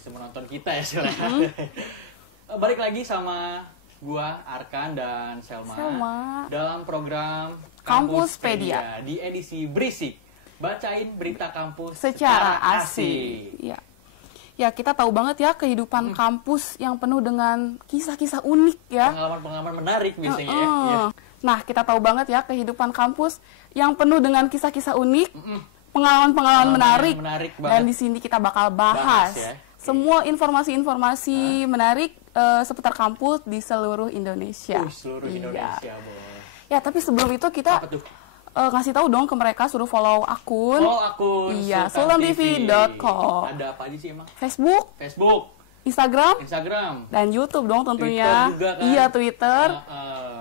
bisa menonton kita ya Selma. Balik lagi sama gua Arkan dan Selma dalam program Kampuspedia di edisi Berisik. Bacain berita kampus secara asik. Ya, kita tahu banget ya kehidupan kampus yang penuh dengan kisah-kisah unik ya. Pengalaman-pengalaman menarik biasanya ya. Nah, kita tahu banget ya kehidupan kampus yang penuh dengan kisah-kisah unik, pengalaman-pengalaman menarik dan di sini kita bakal bahas ya. semua informasi-informasi menarik seputar kampus di seluruh Indonesia. Seluruh Indonesia, bos. Ya, tapi sebelum itu kita ngasih tahu dong ke mereka, suruh follow akun. Iya, sultantv.com. Ada apa aja sih emang? Facebook, Instagram, dan YouTube dong tentunya. Twitter juga kan? Iya, Twitter.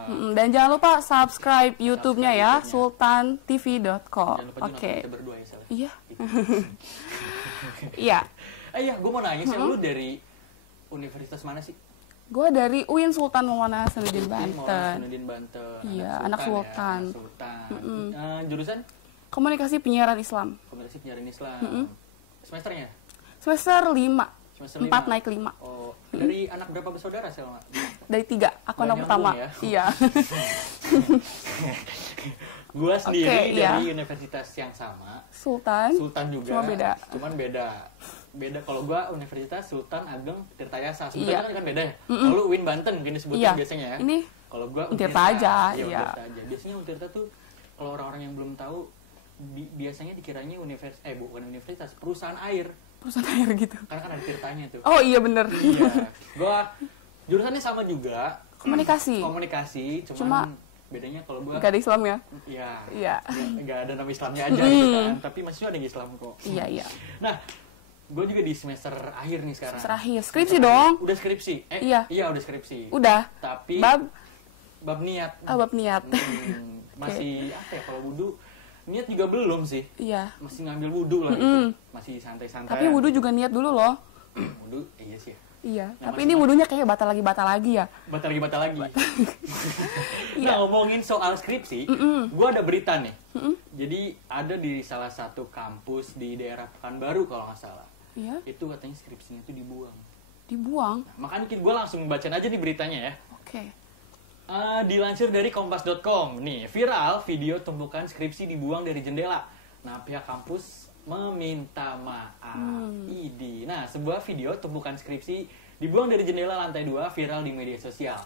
Dan jangan lupa subscribe YouTube-nya ya, sultantv.com. Oke. Kita berdua ya, Sel. Iya. Iya. Iya, gue mau nanya sih, lu dari universitas mana sih? Gue dari UIN Sultan Maulana Hasanuddin Banten. Iya, anak Sultan. Jurusan? Komunikasi Penyiaran Islam. Semesternya? Semester 5. Semester 4 naik 5. Oh, dari anak berapa bersaudara, Selma? Dari 3, aku anak pertama. Ya? Iya. Gue sendiri dari universitas yang sama. Sultan juga. Cuman beda. Kalau gue Universitas Sultan Ageng Tirtayasa. Sebenarnya kan beda ya. Kalau UIN Banten gini sebutnya biasanya ya. Ini kalau gue Untirta aja. Iya. Biasanya Untirta tuh kalau orang-orang yang belum tahu biasanya dikiranya bukan universitas, perusahaan air. Perusahaan air gitu. Karena kan ada tirtanya tuh. Oh iya bener. Iya. Gue jurusannya sama juga. Komunikasi. Cuma bedanya kalau gue gak ada Islam ya? Iya. Gak ada nama Islamnya aja gitu kan. Tapi masih ada Islam kok. Iya. Nah, gue juga di semester akhir nih sekarang. Semester akhir. Skripsi dong. Udah skripsi. Iya udah skripsi. Udah. Tapi bab niat. Bab niat. Masih apa ya kalau wudu? Niat juga belum sih. Iya. Masih ngambil wudu lah gitu. Masih santai-santai. Tapi wudu juga niat dulu loh. Wudu iya sih. Iya. Nah, tapi ini wudunya kayak batal lagi ya. Batal lagi. Nah, ngomongin soal skripsi, gue ada berita nih. Jadi ada di salah satu kampus di daerah Pekanbaru kalau nggak salah. Iya. Itu katanya skripsinya tuh dibuang. Nah, makanya gue langsung bacain aja nih beritanya ya. Oke. Dilansir dari kompas.com. Nih, viral video tumpukan skripsi dibuang dari jendela. Nah, pihak kampus meminta maaf. Nah, sebuah video tumpukan skripsi dibuang dari jendela lantai 2 viral di media sosial.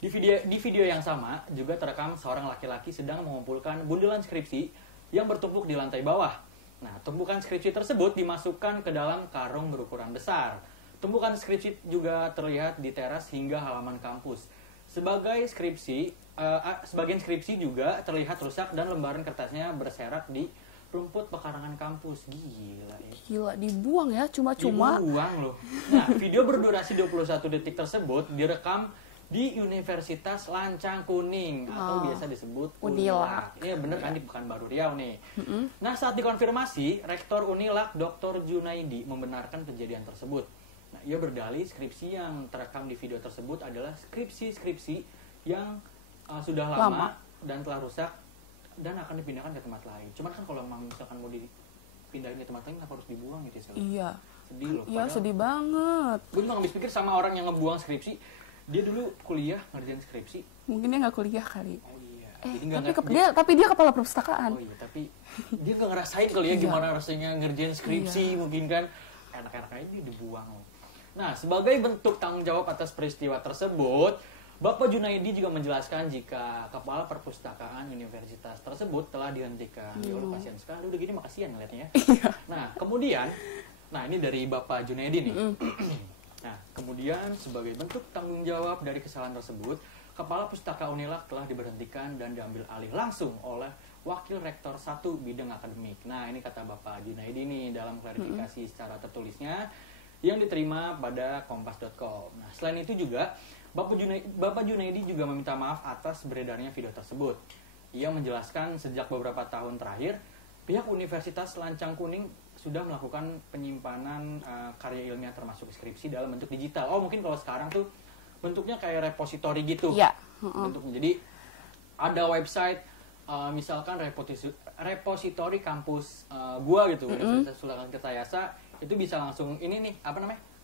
Di video yang sama juga terekam seorang laki-laki sedang mengumpulkan bundelan skripsi yang bertumpuk di lantai bawah. Nah, tumpukan skripsi tersebut dimasukkan ke dalam karung berukuran besar. Tumpukan skripsi juga terlihat di teras hingga halaman kampus. Sebagian skripsi juga terlihat rusak dan lembaran kertasnya berserak di rumput pekarangan kampus. Gila, dibuang ya, cuma-cuma. Dibuang loh. Nah, video berdurasi 21 detik tersebut direkam di Universitas Lancang Kuning atau biasa disebut Unilak. Ini bener kan di Pekanbaru Riau nih. Nah, saat dikonfirmasi, Rektor Unilak Dr. Junaidi membenarkan kejadian tersebut. Nah, ia berdalih skripsi yang terekam di video tersebut adalah skripsi yang sudah lama dan telah rusak dan akan dipindahkan ke tempat lain. Cuman kan kalau memang misalkan mau dipindahin ke tempat lain, kenapa harus dibuang gitu ya? Iya. Sedih loh. Iya, sedih banget. Gue juga habis pikir sama orang yang ngebuang skripsi. Dia dulu kuliah ngerjain skripsi. Mungkin dia nggak kuliah kali. Oh iya. Tapi dia kepala perpustakaan. Oh iya, tapi dia nggak ngerasain kali ya gimana rasanya ngerjain skripsi. Mungkin kan enak-enak aja dia dibuang. Nah, sebagai bentuk tanggung jawab atas peristiwa tersebut, Bapak Junaidi juga menjelaskan jika kepala perpustakaan universitas tersebut telah dihentikan. Ya Allah, kasihan sekali. Udah gini makasihan ngeliatnya ya. Nah, kemudian, ini dari Bapak Junaidi nih. Nah, kemudian sebagai bentuk tanggung jawab dari kesalahan tersebut, Kepala Pustaka Unilak telah diberhentikan dan diambil alih langsung oleh Wakil Rektor 1 Bidang Akademik. Nah, ini kata Bapak Junaidi nih dalam klarifikasi secara tertulisnya yang diterima pada kompas.com. Nah, selain itu juga, Bapak Junaidi juga meminta maaf atas beredarnya video tersebut. Ia menjelaskan sejak beberapa tahun terakhir, pihak Universitas Lancang Kuning sudah melakukan penyimpanan karya ilmiah termasuk skripsi dalam bentuk digital. Oh, mungkin kalau sekarang tuh bentuknya kayak repository gitu. Iya. Bentuknya. Jadi ada website misalkan repository kampus gua gitu, Universitas Sultan Tirtayasa, itu bisa langsung ini nih,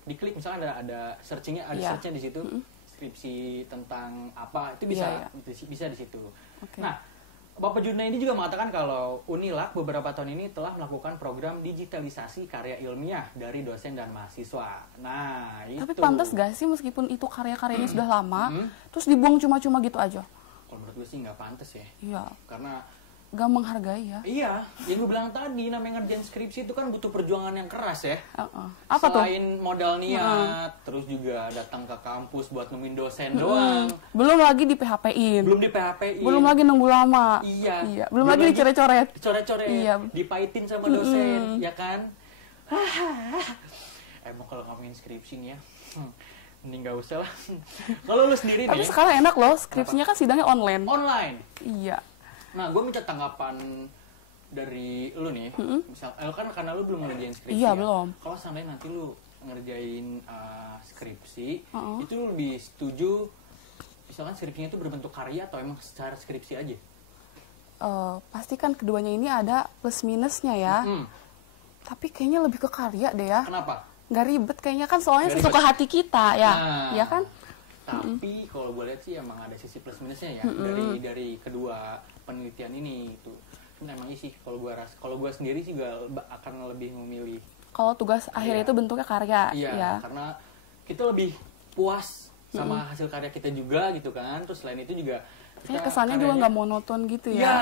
diklik misalnya ada searchingnya, ada searchnya di situ, skripsi tentang apa itu bisa bisa di situ. Nah, Bapak Junaidi juga mengatakan kalau Unilak beberapa tahun ini telah melakukan program digitalisasi karya ilmiah dari dosen dan mahasiswa. Nah, itu. Tapi pantas gak sih meskipun itu karya-karyanya sudah lama, terus dibuang cuma-cuma gitu aja? Kalau menurut gue sih nggak pantas ya. Iya. Karena gak menghargai ya. Iya, yang gue bilang tadi, namanya ngerjain skripsi itu kan butuh perjuangan yang keras ya. Apa tuh? Selain modal niat, terus juga datang ke kampus buat nemuin dosen doang. Belum lagi di PHP-in. Belum di PHP-in. Belum lagi nunggu lama. Iya. Belum lagi dicoret-coret. Coret-coret. Iya. Dipahitin sama dosen, ya kan? Emang kalau ngomongin skripsi nih ya, mending gak usah lah. Kalau lu sendiri Tapi nih. Tapi sekarang enak loh, skripsinya kan sidangnya online. Online? Iya. Nah, gue minta tanggapan dari lu nih. Misal, kan karena lu belum ngerjain skripsi. Iya, ya? belum. Kalau seandainya nanti lu ngerjain skripsi, itu lu lebih setuju misalkan skripsinya itu berbentuk karya atau emang secara skripsi aja? Pasti kan keduanya ini ada plus minusnya ya. Tapi kayaknya lebih ke karya deh ya. Kenapa? Nggak ribet kayaknya kan, soalnya sesuka hati kita ya. Ya kan? Tapi kalau gue lihat sih emang ada sisi plus minusnya ya dari kedua penelitian ini itu. Emangnya sih kalau gue sendiri sih juga akan lebih memilih kalau tugas akhir itu bentuknya karya. Iya, karena kita lebih puas sama hasil karya kita juga gitu kan. Terus selain itu juga kesannya juga nggak monoton gitu ya. Iya,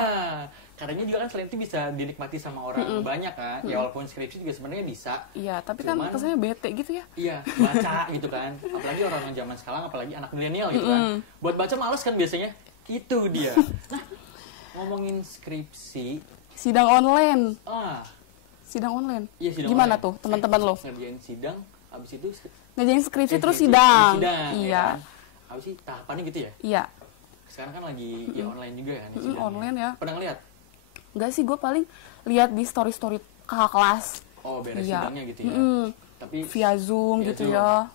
karyanya juga kan selain itu bisa dinikmati sama orang banyak kan. Ya walaupun skripsi juga sebenarnya bisa. Iya, tapi kan kesannya bete gitu ya. Iya, baca gitu kan. Apalagi orang zaman sekarang, apalagi anak milenial gitu kan. Buat baca males kan biasanya. Itu dia. Nah, ngomongin skripsi. Sidang online. Sidang online. Iya, sidang gimana online. Tuh teman-teman lo? Ngerjain sidang, habis itu ngerjain skripsi terus sidang. Iya. Habis itu tahapannya gitu ya? Iya. Sekarang kan lagi ya online juga kan? Online ya. Pernah ngeliat? Enggak sih, gue paling lihat di story-story kakak kelas. Oh, beres sidangnya gitu ya. Tapi via Zoom gitu ya.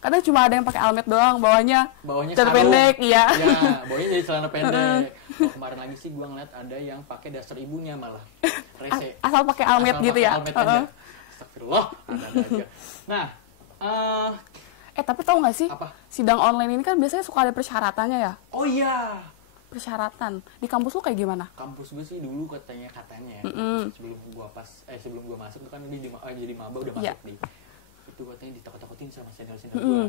Kadang cuma ada yang pakai almet doang, bawahnya celana pendek, iya. Ya, bawahnya jadi celana pendek. Kemarin lagi sih gue ngeliat ada yang pakai dasar ibunya malah. Rese. Asal pakai almet gitu ya. Almet aja. Astagfirullah, ada aja. Nah, tapi tahu nggak sih? Apa? Sidang online ini kan biasanya suka ada persyaratannya ya. Oh iya. Persyaratan. Di kampus lu kayak gimana? Kampus gue sih dulu katanya sebelum gua masuk tuh kan jadi maba udah masuk nih. Itu katanya ditakut-takutin sama senior-senior gua.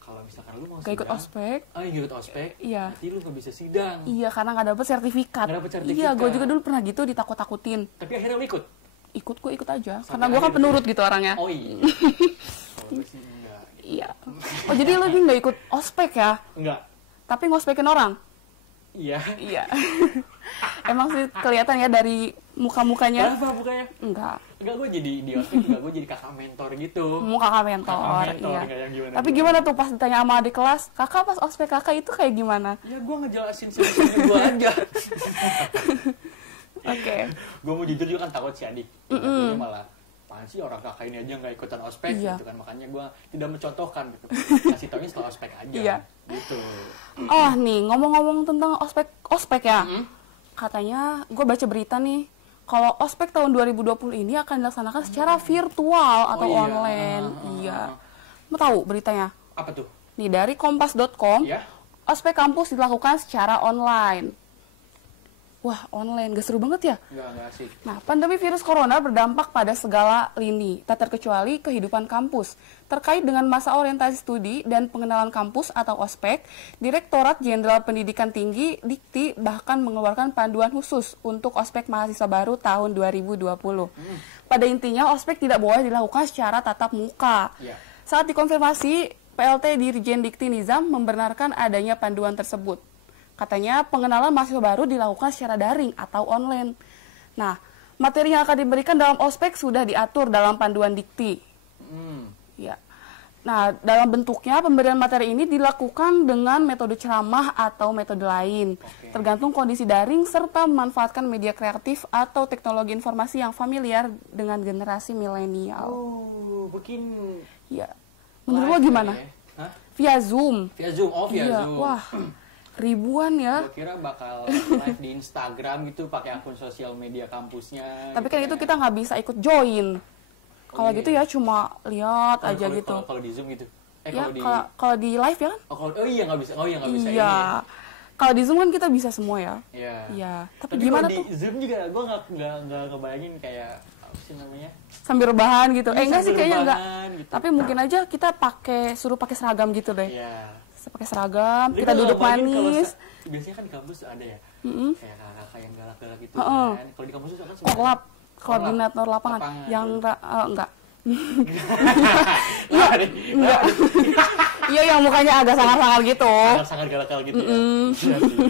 Kalau misalkan lu mau sidang, ikut ospek. Ikut ospek. Iya. Berarti lu nggak bisa sidang. Iya, karena nggak dapet sertifikat. Iya, gue juga dulu pernah gitu ditakut-takutin. Tapi akhirnya lu ikut? Gue ikut aja. Karena gue kan penurut gitu orangnya. Oh iya. Kalau gue sih enggak. Iya. Oh, jadi lu nggak ikut ospek ya? Enggak. Tapi ngospekin orang? Iya. Emang sih kelihatan ya dari muka-mukanya. Apa mukanya? Enggak, gue jadi di ospek juga gue jadi kakak mentor gitu. Kakak mentor, iya. Tapi gimana tuh pas ditanya sama adik kelas, kakak pas ospek kakak itu kayak gimana? Ya gue ngejelasin sebenarnya gue aja. Oke. Gue mau jujur juga kan takut si adik. Jadi malah apaan sih orang kakak ini aja nggak ikutan ospek gitu kan, makanya gue tidak mencontohkan gitu. Kasih taunya setelah ospek aja. Gitu. Oh nih, ngomong-ngomong tentang ospek ya. Katanya gue baca berita nih, kalau ospek tahun 2020 ini akan dilaksanakan secara virtual atau online. Mau tahu beritanya? Apa tuh? Nih dari kompas.com, ospek kampus dilakukan secara online. Wah, online, gak seru banget ya? Enggak asik. Nah, pandemi virus corona berdampak pada segala lini, tak terkecuali kehidupan kampus. Terkait dengan masa orientasi studi dan pengenalan kampus atau ospek, Direktorat Jenderal Pendidikan Tinggi Dikti bahkan mengeluarkan panduan khusus untuk ospek mahasiswa baru tahun 2020. Pada intinya, ospek tidak boleh dilakukan secara tatap muka. Saat dikonfirmasi, PLT Dirjen Dikti Nizam membenarkan adanya panduan tersebut. Katanya pengenalan mahasiswa baru dilakukan secara daring atau online. Nah, materi yang akan diberikan dalam ospek sudah diatur dalam panduan dikti. Ya. Nah, dalam bentuknya pemberian materi ini dilakukan dengan metode ceramah atau metode lain. Tergantung kondisi daring serta memanfaatkan media kreatif atau teknologi informasi yang familiar dengan generasi milenial. Oh, begini. Ya. Menurut lo gimana? Via Zoom. Via Zoom, via Zoom. Wah. Ribuan ya. Gue kira bakal live di Instagram gitu pakai akun sosial media kampusnya. Tapi gitu kan itu kita nggak bisa ikut join. Kalau gitu ya cuma lihat aja Kalau- gitu. Kalau di Zoom gitu. Ya Kalau di kalau di live ya kan? oh iya nggak bisa. Oh iya nggak bisa ini. Iya. Kalau di Zoom kan kita bisa semua ya. Iya. Iya. Tapi Tapi gimana kalau tuh? di Zoom juga gue nggak ngebayangin kayak apa sih namanya? Sambil rebahan gitu. Iya, Enggak sih sambil kayaknya enggak. rebahan gitu. Tapi mungkin aja kita suruh pakai seragam gitu deh. Iya. Pakai seragam, Jadi kita kalau duduk ngebayangin kalau manis. biasanya kan di kampus ada ya. Kayak kakak yang galak-galak gitu Heeh. kan. Kalau di kampus itu kan Korlap, Korlap. koordinator lapangan. Lapangan. Yang enggak. Iya. Enggak. Iya yang mukanya agak sangar-sangar gitu. Sangat galak-galak gitu ya. Iya sih.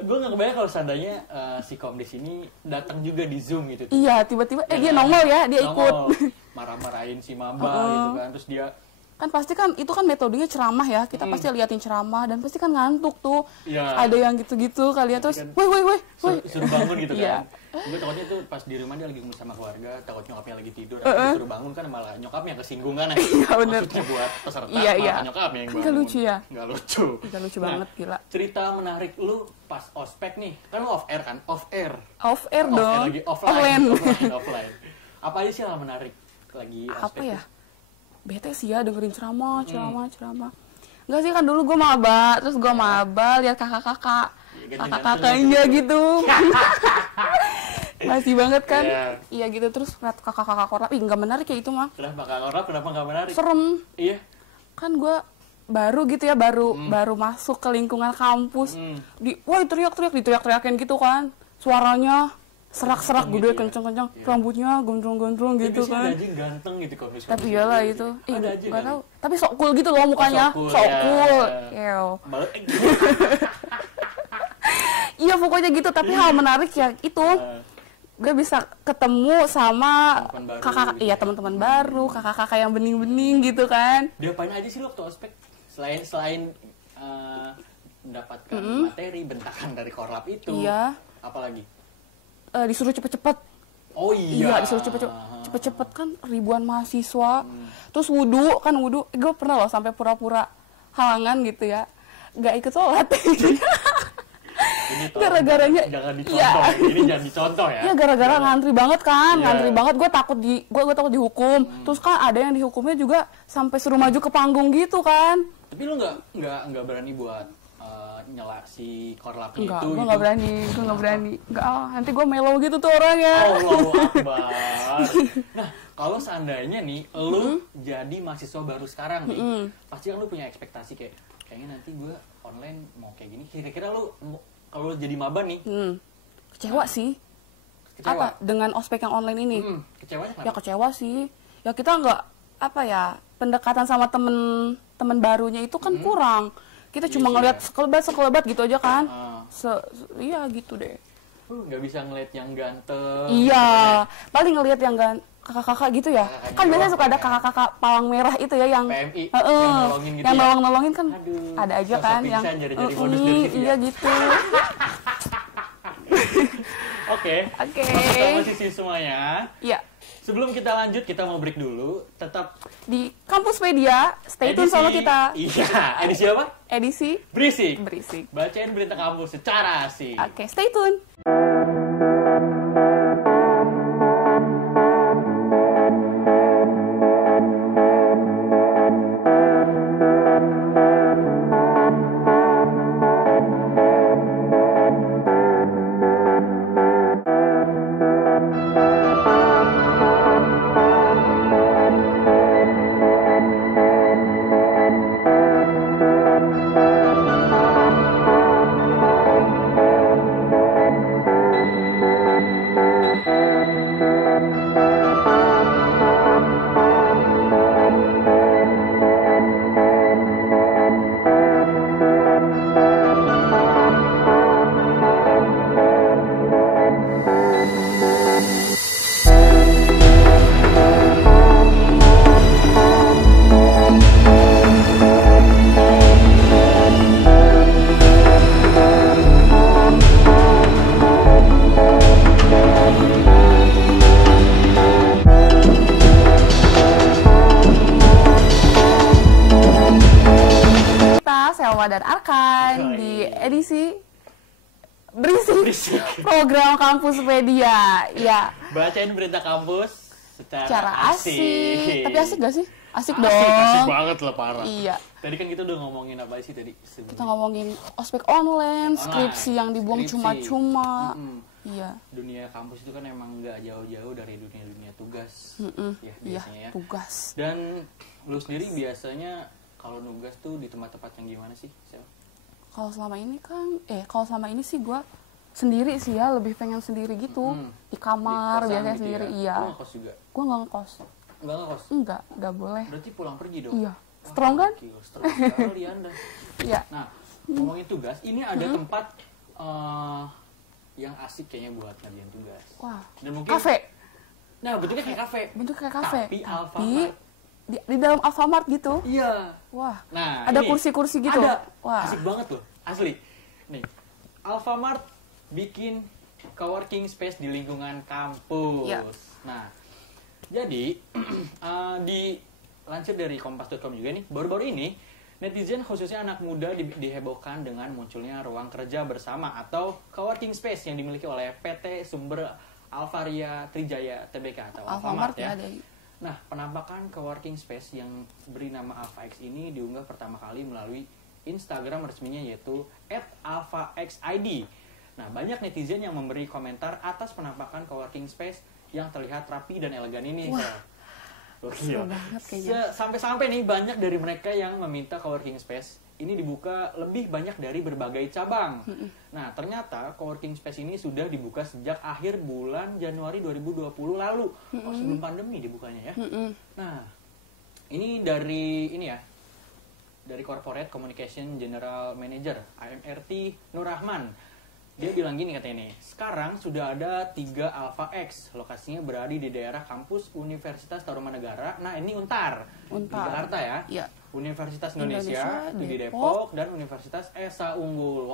Gue nggak kebayang kalau seandainya si Komdis ini datang juga di Zoom gitu. Iya, tiba-tiba dia nongol ya, dia ikut. Nongol, marah-marahin si Maba gitu kan. Terus dia Kan pasti kan itu kan metodenya ceramah ya. Kita pasti liatin ceramah dan pasti kan ngantuk tuh. Iya. Ada yang gitu-gitu kali ya terus, Kan woi. suruh bangun gitu Iya. kan. Gue takutnya tuh pas di rumah dia lagi ngumpul sama keluarga, takut nyokapnya lagi tidur, disuruh bangun kan malah nyokapnya kesinggungan ya. Iya, bener. Maksudnya buat peserta, Iya, iya. malah nyokapnya yang Kan bangun. nggak lucu ya? Nggak lucu. Gak lucu Nah, banget, gila. Cerita menarik lu pas ospek nih, kan lu off air kan? Off air. Off air dong. Lagi offline. Offline. Apa aja sih hal menarik lagi Apa ospek? ya? Bete sih ya dengerin ceramah. Enggak sih kan dulu gue maba, terus gue maba lihat kakak-kakak. Iya, kan, Kakak-kakaknya gitu. Masih banget kan? Iya. Iya gitu terus lihat kakak-kakak korlap. Ih, enggak menarik ya itu mah. Kenapa nggak orang? Kenapa nggak menarik? Serem. Iya. Kan gue baru gitu ya, baru masuk ke lingkungan kampus. Woi diteriak-teriakin gitu kan. Suaranya serak-serak Kenceng gede gitu ya? kenceng-kenceng, Iya. rambutnya gondrong-gondrong Tapi gitu biasanya kan. ada aja yang ganteng gitu kalau misalkan Tapi iyalah itu. ada aja Enggak kan? tahu. Tapi sok cool gitu loh mukanya. sok cool, Sok ya. cool. Yo. Malah- Iya pokoknya gitu, tapi hal menarik ya itu. Gue bisa ketemu sama Teman baru kakak, gitu iya ya. teman-teman baru, kakak-kakak yang bening-bening gitu kan. Diapain aja sih lu waktu ospek? Selain mendapatkan materi bentakan dari korlap itu. Iya. Apalagi? Disuruh cepet-cepet. Oh iya. Iya, disuruh cepet-cepet kan ribuan mahasiswa. Terus wudhu. Gue pernah loh sampai pura-pura halangan gitu ya. Gak ikut sholat. Ini tolong Gara-garanya- jangan dicontoh. Iya. Ini jangan dicontoh ya. Iya gara-gara ngantri banget kan, Iya. ngantri banget. Gue takut dihukum. Terus kan ada yang dihukumnya juga sampai suruh maju ke panggung gitu kan. Tapi lu nggak berani buat nyela si korlapnya Enggak, itu gue gitu? nggak berani. Enggak, nanti gue mellow gitu tuh orangnya. Allahu Akbar. Nah, kalau seandainya nih lu jadi mahasiswa baru sekarang nih, pasti kan lu punya ekspektasi kayaknya nanti gue online mau kayak gini. Kira-kira lu kalau lu jadi maba nih, Kecewa sih. kecewa? Apa dengan ospek yang online ini? Kecewanya Ya kenapa? kecewa sih. Ya kita nggak pendekatan sama temen barunya itu kan kurang. Kita cuma sih, ngeliat ya. sekelebat gitu aja kan. Ah. Iya gitu deh. Lu nggak bisa ngeliat yang ganteng. Iya, paling ngelihat yang kakak-kakak gitu ya. Kakaknya Kan biasanya doang, suka ada ya. kakak-kakak palang merah itu ya yang PMI, Heeh, yang nolongin gitu yang ya. nolongin kan Aduh, ada aja sosok kan pingsan yang nyari-nyari modus dari situ ya. iya gitu. Oke. Oke. Sama sisi semuanya. Iya, Sebelum kita lanjut, kita mau break dulu. Tetap di Kampuspedia, stay tune sama kita. Iya, edisi apa? Edisi Berisik. berisik. Bacain berita kampus secara asik. Oke, stay tune. Selma dan Arkan di edisi berisik Berisik. program Kampuspedia. Ya, Bacain berita kampus Secara asik. Tapi asik gak sih? Asik dong. Asik banget lah, parah. Iya. Tadi kan kita udah ngomongin apa sih tadi? Kita ngomongin ospek online, skripsi yang dibuang skripsi. cuma-cuma. Iya. Dunia kampus itu kan emang nggak jauh-jauh dari dunia tugas. Ya, Iya, biasanya ya. tugas. Dan lu sendiri biasanya kalau nugas tuh di tempat-tempat yang gimana sih, Sel? Kalau selama ini sih gue sendiri sih ya, lebih pengen sendiri gitu. Di kamar, Di kosan biasanya gitu sendiri, ya? iya. Lu ngekos juga? Gue nggak ngekos. Nggak ngekos? Nggak boleh. Berarti pulang pergi dong? Iya. Strong kan? Gila, strong sekali Anda. Iya. Nah, ngomongin tugas, ini ada tempat yang asik kayaknya buat ngerjain tugas. Wah, Dan mungkin kafe. Nah, bentuknya kayak kafe. Bentuk kayak kafe. Tapi Alfamart. Di dalam Alfamart gitu. Iya. Wah. Nah, ada ini kursi-kursi gitu. Ada. Wah. Asik banget loh, asli. Nih, Alfamart bikin coworking space di lingkungan kampus. Iya. Nah, jadi dilansir dari kompas.com juga nih, baru-baru ini netizen khususnya anak muda dihebohkan dengan munculnya ruang kerja bersama atau coworking space yang dimiliki oleh PT Sumber Alvaria Trijaya Tbk atau Alfamart ya. Nah, penampakan coworking space yang beri nama AlphaX ini diunggah pertama kali melalui Instagram resminya yaitu @alphaxid. Nah, banyak netizen yang memberi komentar atas penampakan coworking space yang terlihat rapi dan elegan ini. Seru banget kayaknya. Sampai-sampai nih banyak dari mereka yang meminta coworking space ini dibuka lebih banyak dari berbagai cabang. Nah, ternyata coworking space ini sudah dibuka sejak akhir bulan Januari 2020 lalu. Sebelum pandemi dibukanya ya. Nah, ini dari dari Corporate Communication General Manager AMRT Nur Rahman. Dia bilang gini katanya nih, sekarang sudah ada 3 AlphaX, lokasinya berada di daerah kampus Universitas Tarumanegara. Nah, ini Untar. Di Jakarta ya. Iya. Universitas Indonesia itu di Depok, dan Universitas Esa Unggul.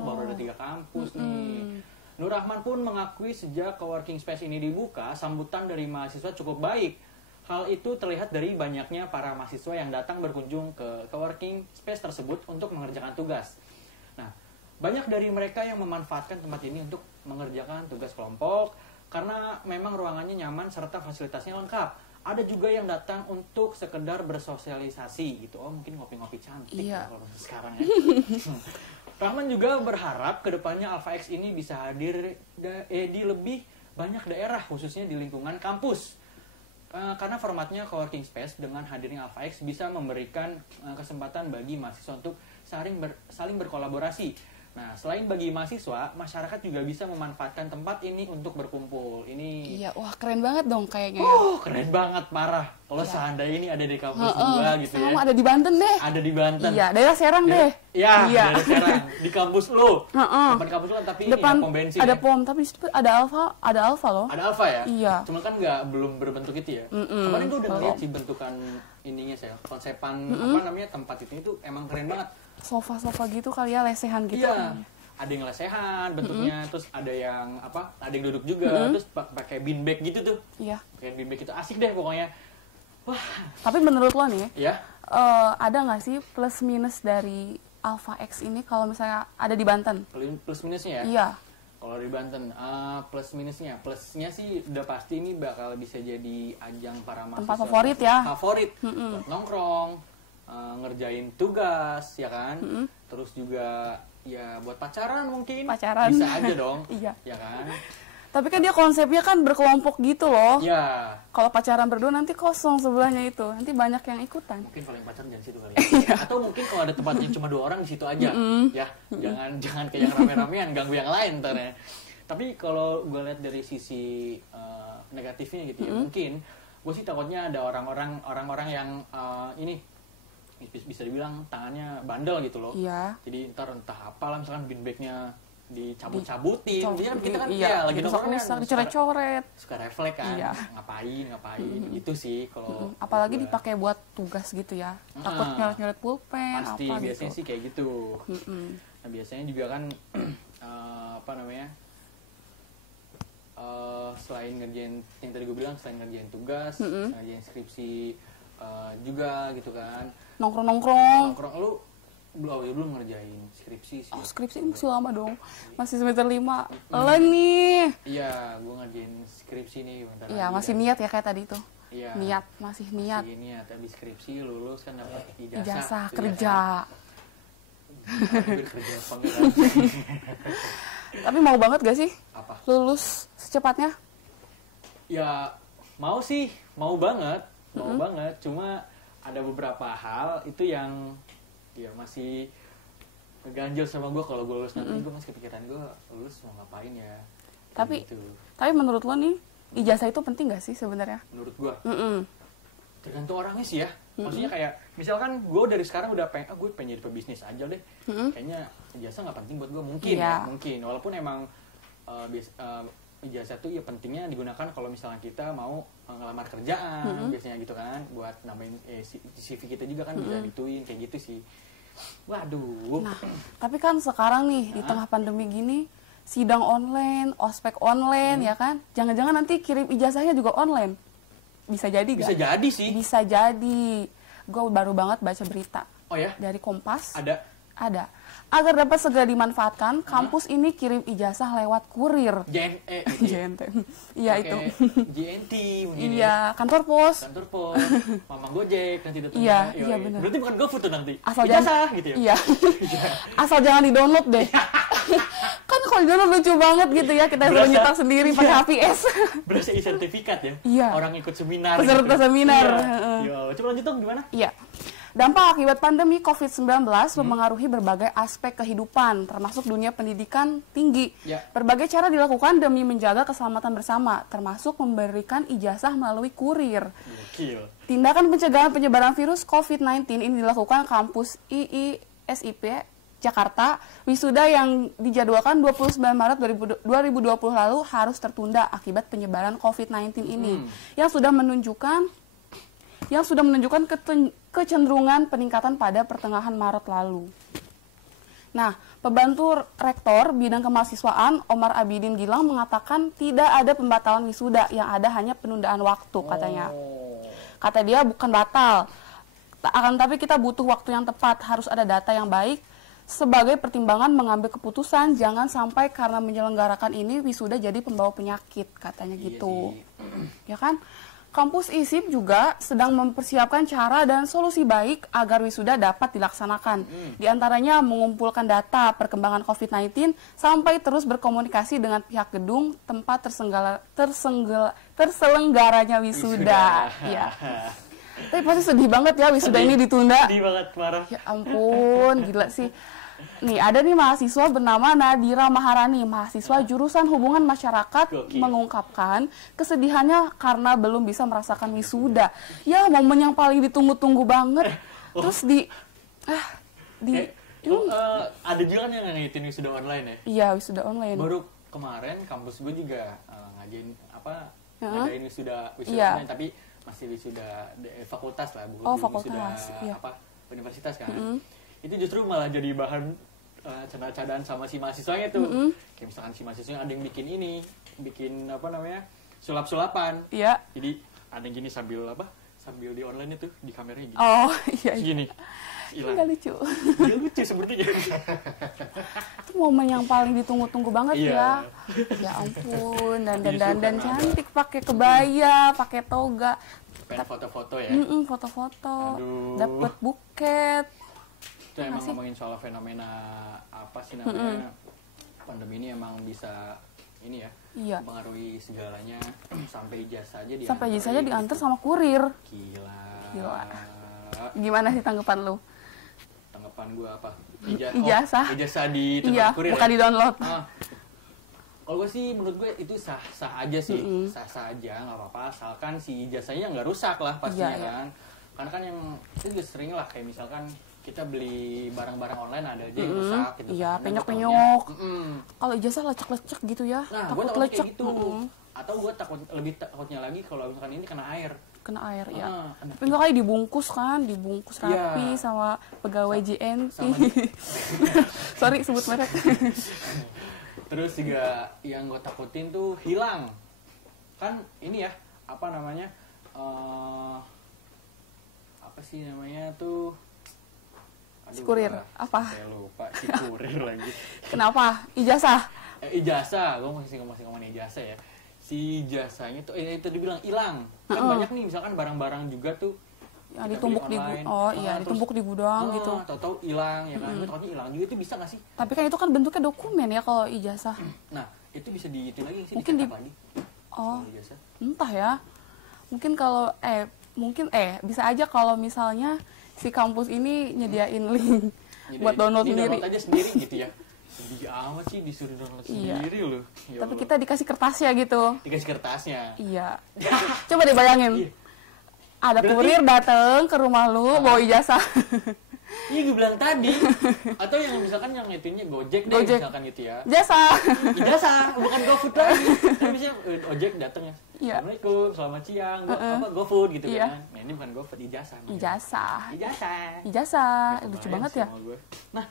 Baru ada 3 kampus nih. Nur Rahman pun mengakui sejak coworking space ini dibuka, sambutan dari mahasiswa cukup baik. Hal itu terlihat dari banyaknya para mahasiswa yang datang berkunjung ke coworking space tersebut untuk mengerjakan tugas. Nah, banyak dari mereka yang memanfaatkan tempat ini untuk mengerjakan tugas kelompok karena memang ruangannya nyaman serta fasilitasnya lengkap. Ada juga yang datang untuk sekedar bersosialisasi gitu. Mungkin ngopi-ngopi cantik kalau sekarang ya. Rahman juga berharap kedepannya AlphaX ini bisa hadir di lebih banyak daerah khususnya di lingkungan kampus. Karena formatnya coworking space dengan hadirnya AlphaX bisa memberikan kesempatan bagi mahasiswa untuk saling berkolaborasi. Nah, selain bagi mahasiswa, masyarakat juga bisa memanfaatkan tempat ini untuk berkumpul. Ini Iya, wah keren banget dong kayaknya. Keren banget, parah. Kalau seandainya ini ada di kampus gua gitu ya. Ada di Banten deh. Ada di Banten. Iya, daerah Serang deh. Iya, daerah Serang. Di kampus lu. Depan kampus lu, tapi depan ini pom bensin. Ada ya? Pom, tapi di situ ada Alfa loh. Ada Alfa ya? Iya. Cuma kan belum berbentuk itu ya. Kemarin gua udah ngeliat sih bentukan ininya saya. Konsepan tempat itu emang keren banget. Sofa-sofa gitu kali ya, lesehan gitu. Iya. Ada yang lesehan bentuknya, terus ada yang ada yang duduk juga, terus pakai bean bag gitu tuh. Iya. Pakai bean bag itu asik deh pokoknya. Wah. Tapi menurut lo nih, ya, ada nggak sih plus minus dari AlphaX ini kalau misalnya ada di Banten? Plus minusnya ya? Iya. Kalau di Banten, plusnya sih udah pasti ini bakal bisa jadi ajang para mahasiswa. Tempat favorit ya? Favorit, buat nongkrong, ngerjain tugas, ya kan? Terus juga ya buat pacaran mungkin. Pacaran. Bisa aja dong. Iya. Ya kan? Tapi kan dia konsepnya kan berkelompok gitu loh. Ya. Kalau pacaran berdua nanti kosong sebelahnya itu. Nanti banyak yang ikutan. Mungkin kalau yang pacaran jangan situ kali ya. Atau mungkin kalau ada tempatnya cuma 2 orang di situ aja. Ya. Jangan kayak yang rame-ramean ganggu yang lain ntar ya. Tapi kalau gue lihat dari sisi negatifnya gitu ya, mungkin gue sih takutnya ada orang-orang yang ini bisa dibilang tangannya bandel gitu loh. Iya. Jadi entah apalah misalkan bean bag-nya dicabut-cabutin. Kita kan lagi nongkrong kan dicoret-coret. Suka refleks kan. Iya. Ngapain gitu sih kalau apalagi dipakai buat tugas gitu ya. Takut nyoret-nyoret pulpen pasti apa biasanya gitu. sih kayak gitu. Nah, biasanya juga kan selain ngerjain yang tadi gue bilang, selain ngerjain tugas, ngerjain skripsi juga gitu kan. Nongkrong-nongkrong. Lu belum ngerjain skripsi sih. Oh, skripsi masih lama dong. Masih semester 5. Lo nih. Iya, gue ngerjain skripsi nih bentar Iya, lagi masih kan. niat ya kayak tadi tuh. Iya. Niat, masih niat. Masih niat habis skripsi lulus kan dapat ijazah. Ijazah tuh, kerja. Ya kan? Hampir kerja apa enggak kan? Tapi mau banget gak sih Apa? lulus secepatnya? Ya mau sih, mau banget, Cuma ada beberapa hal itu yang ya masih ngeganjel sama gue kalau gue lulus nanti. Gue masih kepikiran gue lulus mau ngapain ya. Tapi gitu. tapi menurut lo nih, ijazah itu penting gak sih sebenarnya? Menurut gue Mm-mm. tergantung orangnya sih ya. Maksudnya kayak misalkan gue dari sekarang udah gue pengen jadi pebisnis aja deh. Kayaknya ijazah nggak penting buat gue, mungkin Iya. ya, mungkin walaupun emang ijazah tuh ya pentingnya digunakan kalau misalnya kita mau ngelamar kerjaan biasanya gitu kan, buat nambahin CV kita juga kan bisa dituin kayak gitu sih. Waduh. Nah, tapi kan sekarang nih di tengah pandemi gini, sidang online, ospek online ya kan? Jangan-jangan nanti kirim ijazahnya juga online. Bisa jadi gak? Bisa jadi sih. Bisa jadi. Gue baru banget baca berita Oh ya? dari Kompas. Ada Agar dapat segera dimanfaatkan, kampus ini kirim ijazah lewat kurir. JNT. Iya itu. JNT mungkin. Iya, kantor pos. Kantor pos, Mama Gojek nanti datang. Iya, benar. Berarti bukan GoFood tuh nanti. Asal ijazah gitu ya. Iya. Asal jangan di-download deh. Kan kalau di-download lucu banget gitu ya, kita suruh nyetak sendiri pakai HPS. Berasa sertifikat ya. Iya. Orang ikut seminar. Peserta gitu. seminar. Iya. Coba lanjut dong gimana? Iya. Dampak akibat pandemi COVID-19 mempengaruhi berbagai aspek kehidupan, termasuk dunia pendidikan tinggi. Ya. Berbagai cara dilakukan demi menjaga keselamatan bersama, termasuk memberikan ijazah melalui kurir. Gokil. Tindakan pencegahan penyebaran virus COVID-19 ini dilakukan kampus IISIP Jakarta. Wisuda yang dijadwalkan 29 Maret 2020 lalu harus tertunda akibat penyebaran COVID-19 ini, yang sudah menunjukkan kecenderungan peningkatan pada pertengahan Maret lalu. Nah, pembantu rektor bidang kemahasiswaan Omar Abidin Gilang mengatakan tidak ada pembatalan wisuda, yang ada hanya penundaan waktu katanya. Kata dia bukan batal, akan tapi kita butuh waktu yang tepat, harus ada data yang baik sebagai pertimbangan mengambil keputusan, jangan sampai karena menyelenggarakan ini wisuda jadi pembawa penyakit, katanya gitu. Ya kan? Kampus ISIP juga sedang mempersiapkan cara dan solusi baik agar wisuda dapat dilaksanakan. Di antaranya mengumpulkan data perkembangan COVID-19 sampai terus berkomunikasi dengan pihak gedung tempat terselenggaranya wisuda. Ya. Tapi pasti sedih banget ya wisuda ini ditunda. Sedih banget, parah. Ya ampun, gila sih. Nih, ada nih mahasiswa bernama Nadira Maharani, mahasiswa jurusan hubungan masyarakat, Gokil. mengungkapkan kesedihannya karena belum bisa merasakan wisuda. Ya, momen yang paling ditunggu-tunggu banget. Terus ada juga kan yang ngaitin wisuda online ya? Iya, wisuda online. Baru kemarin kampus gue juga ngadain wisuda Iya. online, tapi masih wisuda fakultas lah, bukan Fakultas, wisuda iya. universitas kan. Itu justru malah jadi bahan canda-candaan sama si mahasiswanya tuh. Kayak misalkan si mahasiswanya ada yang bikin sulap-sulapan. Iya. Jadi ada yang gini sambil di online itu di kameranya gini. Oh, iya. Gini. Hilang. Nggak lucu. Dia lucu sepertinya. Itu momen yang paling ditunggu-tunggu banget Iya. ya. Ya ampun, dandan cantik pakai kebaya, pakai toga. Pengen foto-foto ya. Foto-foto. Aduh. Dapet buket. Itu emang ngomongin soal fenomena apa sih namanya, pandemi ini emang bisa ini ya, Iya. mempengaruhi segalanya. Sampai ijazah aja diantar. Sampai ijazahnya diantar sama kurir. Gila. Gimana sih tanggapan lu? Tanggapan gue apa? Ijazah. Ijazah di Iya, kurir bukan ya? di-download. Kalau gue sih, menurut gue itu sah-sah aja sih. Sah-sah aja, nggak apa-apa. Asalkan si ijazahnya nggak rusak lah pastinya. Iya, iya. Kan. Karena kan yang itu juga sering lah, kayak misalkan kita beli barang-barang online ada aja yang rusak gitu. Iya, kan. penyok-penyok. Mm-mm. Kalau ijazah lecek-lecek gitu ya. Nah, gue takut takut lecek. kayak gitu. Atau gue lebih takutnya lagi kalau misalkan ini kena air. Kena air ya. Kena- Tapi enggak kayak dibungkus kan, dibungkus rapi Iya. sama pegawai JNT. sama Sorry sebut merek. Terus juga yang gue takutin tuh hilang. Kan ini ya, apa namanya? Apa sih namanya tuh? Aduh, kurir. gua Apa? Saya lupa si kurir lagi. Kenapa? Ijazah. Ijazah, gue masih ngomongin ijazah ya. Si ijazahnya tuh itu dibilang hilang. Kan banyak nih misalkan barang-barang juga tuh Yang ditumpuk di ditumpuk di gudang gitu. Tahu-tahu hilang ya kan. Tahu-tahu hilang juga itu bisa nggak sih? Tapi kan itu kan bentuknya dokumen ya kalau ijazah. Nah, itu bisa itu lagi sih Mungkin dicetak lagi. Oh, Kalau ijazah. entah ya. Mungkin kalau bisa aja kalau misalnya si kampus ini nyediain link buat download sendiri. Download aja sendiri gitu ya. Sedih amat sih disuruh download sendiri loh. Ya Tapi Allah. kita dikasih kertasnya gitu. Dikasih kertasnya. Iya. Coba deh bayangin. Iya. Ada kurir dateng ke rumah lu bawa ijazah. Iya gue bilang tadi. Atau yang misalkan yang itunya Gojek deh misalkan gitu ya. Jasa. Ijazah, bukan GoFood lagi. Tapi misalnya Ojek dateng ya. Iya. Assalamualaikum, selamat siang. GoFood gitu Iya. kan. Nah, ini bukan GoFood, ijazah. Ijazah. Ya, Lucu kebayang banget sih ya. sama gue. Nah,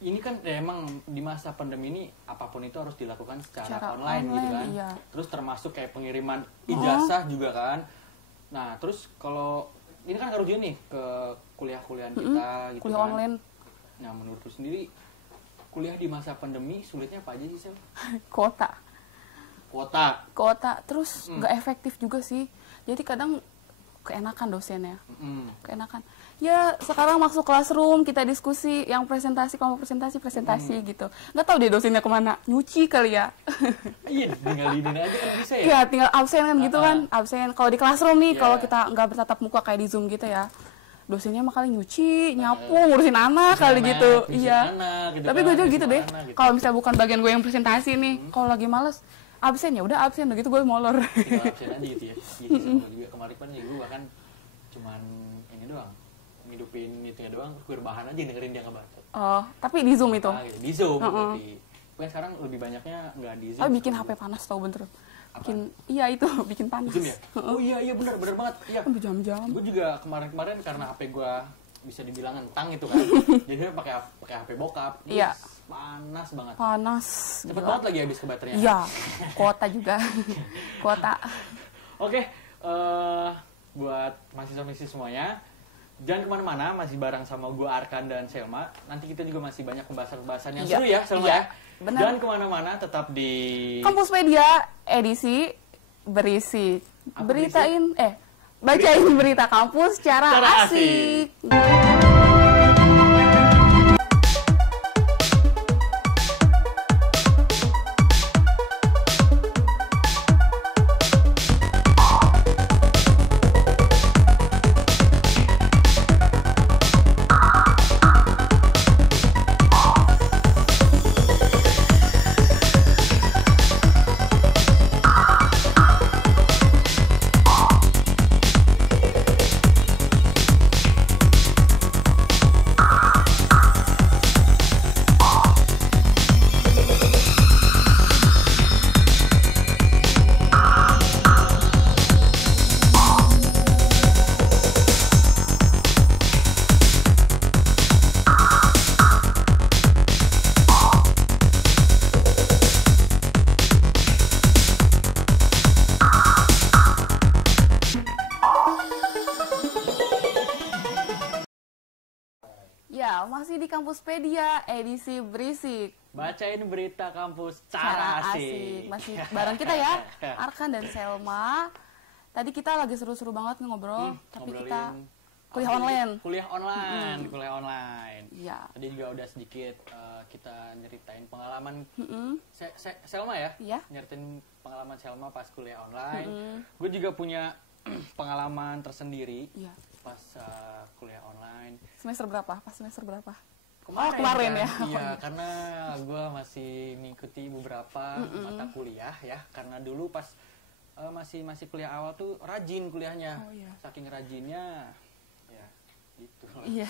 ini kan emang di masa pandemi ini apapun itu harus dilakukan secara online gitu kan. Iya. Terus termasuk kayak pengiriman ijazah juga kan. Nah, terus kalau ini kan ngaruh juga nih ke kuliah-kuliahan kita gitu Kuliah kan. online. Nah, menurut lu sendiri kuliah di masa pandemi sulitnya apa aja sih, Sel? Kuota. Kuota. Terus nggak efektif juga sih. Jadi kadang keenakan dosennya. Keenakan. Ya sekarang masuk classroom kita diskusi, yang presentasi gitu. Nggak tahu deh dosennya kemana, nyuci kali ya. Iya, tinggalin aja kan bisa ya. Iya tinggal absen kan gitu kan, absen. Kalau di classroom nih, Iya. kalau kita nggak bertatap muka kayak di Zoom gitu ya, dosennya mah kali nyuci, nyapu, ngurusin anak kali gitu. Iya. Anak, gitu Tapi kan, gue juga ngurusin gitu deh. anak, gitu. Kalau misalnya bukan bagian gue yang presentasi nih, kalau lagi males absen ya udah absen, begitu gue molor. Tinggal absen aja gitu ya. Gitu sama gue juga kemarin kan ya gue bahkan cuman ini doang ngidupin itu ya doang, gue rebahan aja dengerin dia ngebacot. Oh, tapi di Zoom itu. Gitu. Di Zoom berarti. Gue sekarang lebih banyaknya nggak di Zoom. Tapi bikin HP panas tau bener. Iya itu bikin panas. Zoom ya? Oh iya benar banget. Iya. Berjam-jam. Gue juga kemarin karena HP gue bisa dibilang entang itu kan. Jadi pakai HP bokap. Iya. Panas banget. Panas. Cepet gila. banget lagi habis ke baterainya. Iya. Kuota juga. Kuota. Oke, buat mahasiswa-mahasiswa semuanya, jangan kemana-mana, masih bareng sama gue Arkan dan Selma. Nanti kita juga masih banyak pembahasan-pembahasan yang seru ya, Selma ya. Benar. Jangan kemana-mana, tetap di Kampus Media edisi berisi. Apa Bacain berita kampus secara Secara asik. Ya, masih di Kampuspedia edisi berisik. bacain berita kampus secara asik. Masih bareng kita ya, Arkan dan Selma. Tadi kita lagi seru-seru banget ngobrol, tapi kita kuliah online. Kuliah online. Iya. Tadi juga udah sedikit kita nyeritain pengalaman Selma ya. Iya. Nyeritain pengalaman Selma pas kuliah online. Gue juga punya pengalaman tersendiri. Iya. Pas kuliah online. Semester berapa? Pas semester berapa? Kemarin ya. Iya, karena gue masih mengikuti beberapa mata kuliah ya. Karena dulu pas masih kuliah awal tuh rajin kuliahnya. Oh, iya. Saking rajinnya, ya gitu. Iya.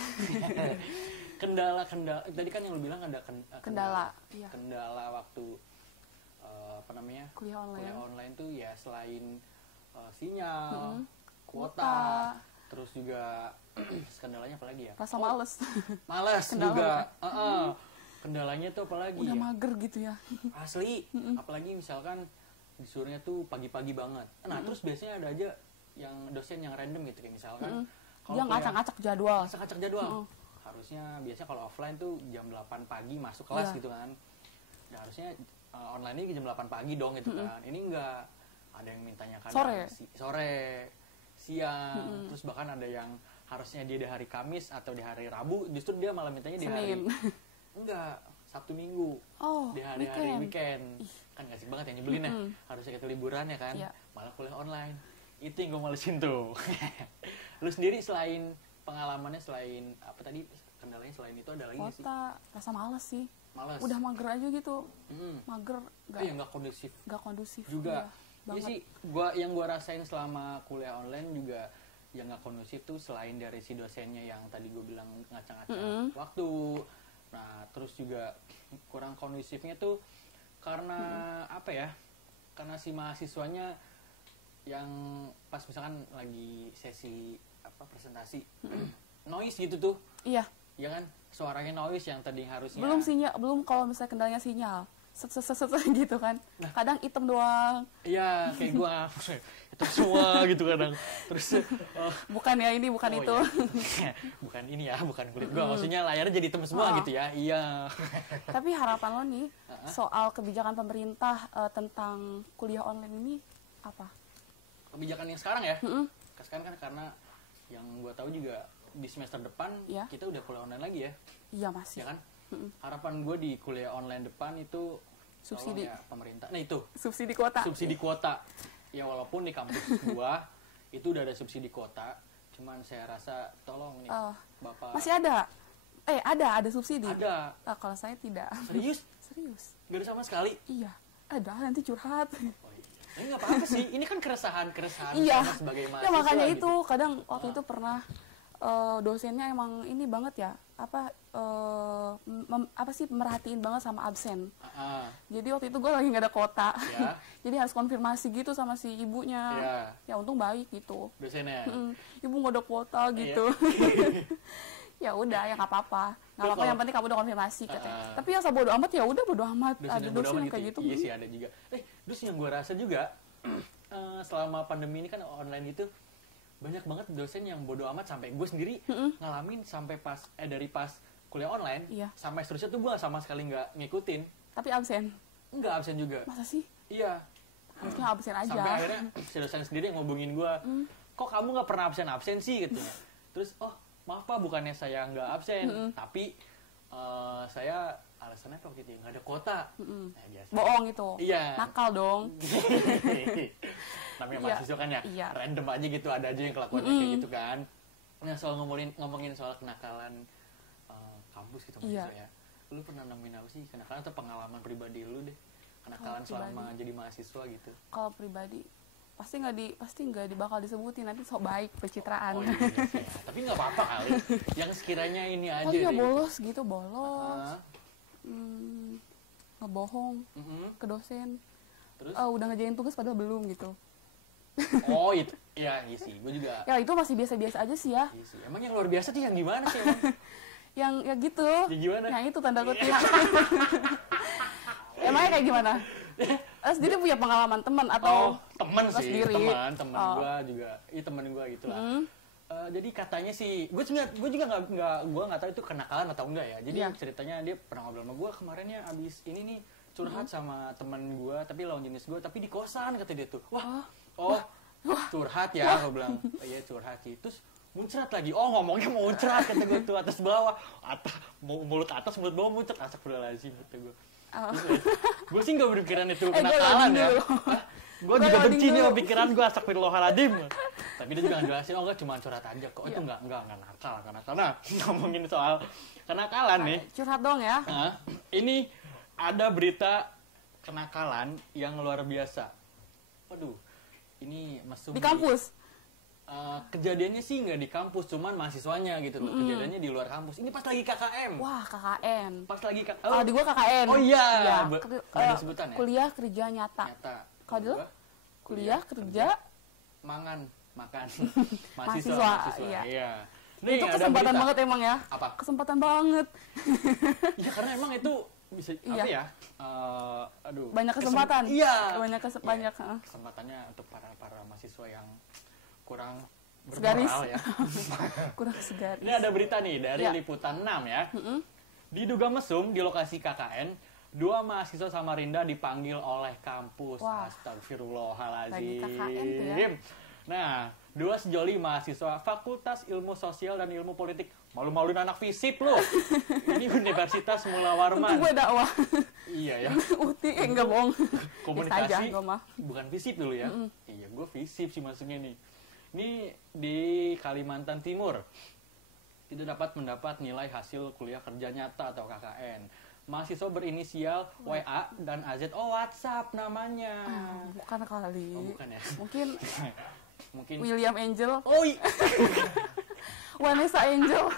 Kendala. Tadi kan yang lu bilang ada Kendala. Iya. Kendala waktu Kuliah online tuh ya selain sinyal, kuota. Terus juga kendalanya apa lagi ya? Rasa males. Males juga. Kendalanya tuh apa lagi Udah ya? mager gitu ya. Asli. Apalagi misalkan disuruhnya tuh pagi-pagi banget. Nah, terus biasanya ada aja yang dosen yang random gitu kayak misalkan Dia ngacak-ngacak jadwal. ngacak-ngacak jadwal. harusnya biasanya kalau offline tuh jam 8 pagi masuk kelas gitu kan. Dan harusnya online ini jam 8 pagi dong gitu kan. Ini enggak, ada yang mintanya kadang sore, siang, terus bahkan ada yang harusnya dia di hari Kamis atau di hari Rabu, justru dia malah mintanya di hari enggak, Sabtu Minggu. Di hari-hari weekend. Kan gak asik banget ya nyebelin ya. Harusnya kita liburan ya kan. Malah kuliah online. Itu yang gue malesin tuh. Lu sendiri selain pengalamannya, selain apa tadi kendalanya, selain itu ada lagi nggak sih? Rasa males sih. Males. Udah mager aja gitu. Mager. Nggak kondusif. Nggak kondusif Juga. Iya, sih, yang gua rasain selama kuliah online juga yang nggak kondusif tuh selain dari si dosennya yang tadi gue bilang ngacang-ngacang waktu. Nah, terus juga kurang kondusifnya tuh karena apa ya? Karena si mahasiswanya yang pas misalkan lagi sesi presentasi noise gitu tuh. Iya kan, suaranya noise yang tadi harusnya belum kalau misalnya kendalanya sinyal set gitu kan. Kadang hitam doang. Iya, kayak gua hitam semua gitu kadang. Terus bukan ya, ini bukan itu. Iya. Bukan ini ya, bukan kulit gua. Maksudnya layarnya jadi hitam semua gitu ya. Iya. Tapi harapan lo nih soal kebijakan pemerintah tentang kuliah online ini apa? Kebijakan yang sekarang ya? Sekarang kan karena yang gue tahu juga di semester depan kita udah kuliah online lagi ya. Iya masih. Ya kan? Harapan gue di kuliah online depan itu subsidi ya pemerintah. Nah itu subsidi kuota. Subsidi kuota. Ya walaupun di kampus gua itu udah ada subsidi kuota, cuman saya rasa tolong nih Bapak. Masih ada? Ada subsidi. Ada. Kalau saya tidak. Serius? Serius. Gak ada sama sekali? Iya. Ada, nanti curhat. Ini nggak apa-apa sih, ini kan keresahan sama sebagai mahasiswa. Ya makanya gitu. Itu kadang waktu itu pernah dosennya emang ini banget ya, merhatiin banget sama absen. Jadi waktu itu gue lagi nggak ada kuota, jadi harus konfirmasi gitu sama si ibunya. Ya untung baik gitu. Dosennya. Ibu nggak ada kuota gitu. Ya udah, ya nggak apa-apa, yang penting kamu udah konfirmasi katanya. Tapi yang saya bodo amat, ya udah bodo amat. Ada dosen yang kayak gitu. Iya sih ada juga. Terus yang gue rasa juga selama pandemi ini kan online gitu, banyak banget dosen yang bodo amat, sampai gue sendiri ngalamin sampai dari pas kuliah online sampai seterusnya tuh gue sama sekali nggak ngikutin. Tapi absen? Enggak absen juga. Masa sih? Iya. Harusnya absen aja. Sampai akhirnya si dosen sendiri yang ngubungin gue, kok kamu nggak pernah absen sih katanya. Terus maaf Pak, bukannya saya nggak absen, tapi saya alasannya waktu itu nggak ada kuota. Nah, biasa. Bohong itu. Iya. Nakal dong. Namanya mahasiswa kan ya, random aja gitu, ada aja yang kelakuannya kayak gitu kan. Nah, soal ngomongin soal kenakalan kampus gitu mahasiswa ya. Lu pernah nemuin apa sih kenakalan atau pengalaman pribadi lu deh? Kenakalan selama jadi mahasiswa gitu. Kalau pribadi pasti nggak bakal disebutin, nanti sok baik pencitraan. Iya. Tapi nggak apa-apa kali. Yang sekiranya ini aja. Ya bolos gitu, ngebohong ke dosen. Terus? Udah ngerjain tugas padahal belum gitu. Oh itu, iya sih, gue juga. Ya itu masih biasa-biasa aja sih ya. Iya sih. Emang yang luar biasa tuh yang gimana sih? yang ya gitu. Ya gimana? Yang itu tanda kutip. Emangnya kayak gimana? Sendiri punya pengalaman teman atau teman sih, sendiri? teman gue juga, teman gue gitulah. Jadi katanya sih, gue juga nggak tahu itu kenakalan atau enggak ya. Jadi ceritanya dia pernah ngobrol sama gue kemarin ya, abis ini nih curhat sama teman gue, tapi lawan jenis gue, tapi di kosan kata dia tuh. Wah, curhat ya, gue bilang. Iya curhat sih. Terus muncrat lagi, ngomongnya mau muncrat kata gue tuh, atas bawah, mulut atas mulut bawah muncrat, astagfirullahaladzim kata gue. Gue sih nggak berpikiran itu kenakalan ya. Gue juga benci nih pikiran gue, astagfirullahaladzim. Tapi dia juga ngejelasin, enggak cuma curhat aja kok. Itu enggak nakal. Nah, ngomongin soal kenakalan nih. Curhat dong ya. Ini ada berita kenakalan yang luar biasa. Waduh, ini mesum di kampus. Kejadiannya sih nggak di kampus, cuman mahasiswanya gitu loh. Kejadiannya di luar kampus. Ini pas lagi KKM. Wah, KKN. Pas lagi di gua KKN. Oh iya. Ada sebutan ya? Kuliah kerja nyata. Kalau dulu kuliah kerja makan. mahasiswa. Iya. Nih, itu kesempatan banget emang ya. Apa? Kesempatan banget. Iya, karena emang itu bisa apa ya? Banyak kesempatan. Iya. Banyak. Kesempatannya untuk para mahasiswa yang kurang Segaris. bermoral ya. Kurang segaris. Ini ada berita nih dari Ya. Liputan 6 ya. Diduga mesum di lokasi KKN, 2 mahasiswa Samarinda dipanggil oleh kampus. Wah. Astagfirullahaladzim. Lagi KKN tuh ya. Nah, 2 sejoli mahasiswa Fakultas Ilmu Sosial dan Ilmu Politik. Malu-maluin anak FISIP loh. Ini Universitas Mula Untuk Warman. gue dakwah. Iya ya. Uti, enggak bohong. Komunikasi Bisa aja, gue mah. bukan FISIP dulu ya. Iya, gue FISIP sih masuknya nih. Ini di Kalimantan Timur. Tidak dapat mendapat nilai hasil kuliah kerja nyata atau KKN. Mahasiswa berinisial WA dan AZ. Oh, WhatsApp namanya. Bukan kali. Oh, bukan ya. Mungkin Mungkin. William Angel. Oh, Vanessa Angel.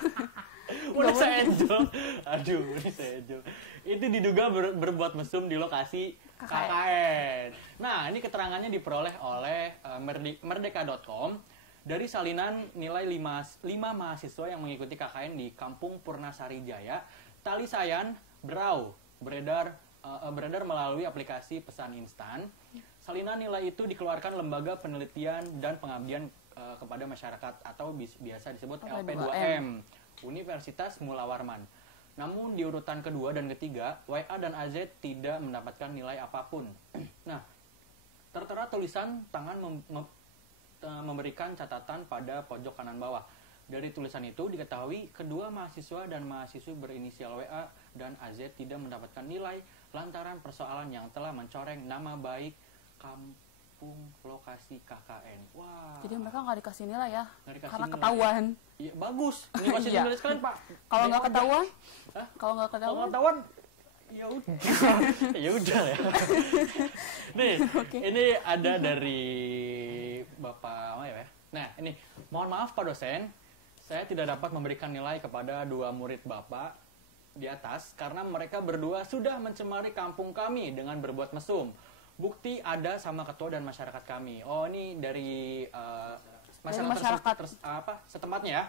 Vanessa Angel. Aduh, Vanessa Angel. Itu diduga berbuat mesum di lokasi KKN. Nah, ini keterangannya diperoleh oleh merdeka.com dari salinan nilai 5 mahasiswa yang mengikuti KKN di Kampung Purnasari Jaya, Talisayan, Berau, beredar melalui aplikasi pesan instan. Salinan nilai itu dikeluarkan Lembaga Penelitian dan Pengabdian kepada Masyarakat atau biasa disebut LP2M, Universitas Mula Warman. Namun di urutan kedua dan ketiga, WA dan AZ tidak mendapatkan nilai apapun. Nah, tertera tulisan tangan memberikan catatan pada pojok kanan bawah. Dari tulisan itu diketahui kedua mahasiswa dan mahasiswi berinisial WA dan AZ tidak mendapatkan nilai lantaran persoalan yang telah mencoreng nama baik kampung lokasi KKN. Wah. Jadi mereka nggak dikasih nilai ya? Nggak dikasih Karena nilai. ketahuan. Iya, bagus. Ini masih Iya. nulis kalian, Pak. Kalau nggak ketahuan? Hah? Kalau nggak Kalau ketahuan? ketahuan ya udah. Ya udah ya. Nih, ini ada dari Bapak apa ya? Nah, ini mohon maaf Pak dosen, saya tidak dapat memberikan nilai kepada 2 murid Bapak di atas karena mereka berdua sudah mencemari kampung kami dengan berbuat mesum. Bukti ada sama ketua dan masyarakat kami. Oh, ini dari masyarakat setempatnya ya.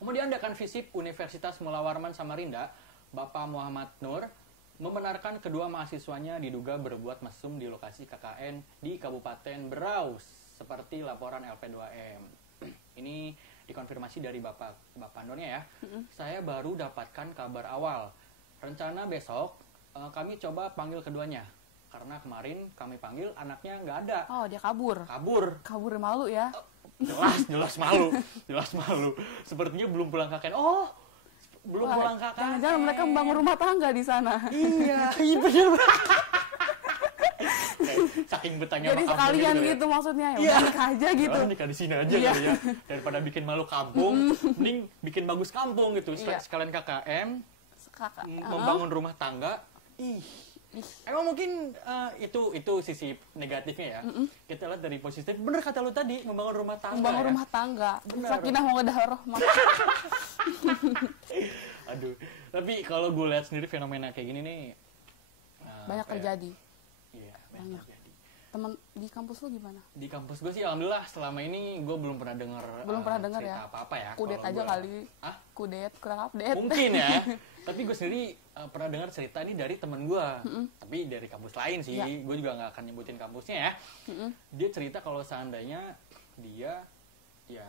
Kemudian Dekan FISIP Universitas Mula Warman Samarinda, Bapak Muhammad Nur, membenarkan kedua mahasiswanya diduga berbuat mesum di lokasi KKN di Kabupaten Berau, seperti laporan LP2M. Ini dikonfirmasi dari Bapak Nurnya ya. Saya baru dapatkan kabar awal. Rencana besok kami coba panggil keduanya. Karena kemarin kami panggil anaknya nggak ada. Oh, dia kabur. Kabur malu ya. Jelas malu. Jelas malu. Sepertinya belum pulang KKN. Oh, belum pulang KKN. Jangan-jangan mereka membangun rumah tangga di sana. Iya, bener. Saking betahnya Jadi sama sekalian kampungnya gitu maksudnya. Ya Iya. udah nikah aja gitu. Oh, nikah di sini aja Iya. kali ya. Daripada bikin malu kampung, mending bikin bagus kampung gitu. Iya. Sekalian KKM, Kakak. membangun rumah tangga. Emang mungkin itu sisi negatifnya ya. Kita lihat dari positif. Bener kata lu tadi, membangun rumah tangga. Membangun ya? rumah tangga. Benar. Sakinah mawaddah warahmah. Aduh, tapi kalau gue lihat sendiri fenomena kayak gini nih Banyak terjadi. Iya, Banyak. terjadi. Teman di kampus lu gimana? Di kampus gue sih alhamdulillah selama ini gue belum pernah dengar Ya. apa-apa ya. Kudet Kalau aja gua- kali. Hah? Kudet, kurang update. Mungkin ya. Tapi gue sendiri pernah dengar cerita ini dari temen gue. Tapi dari kampus lain sih. Iya. Gue juga nggak akan nyebutin kampusnya ya. Dia cerita kalau seandainya dia ya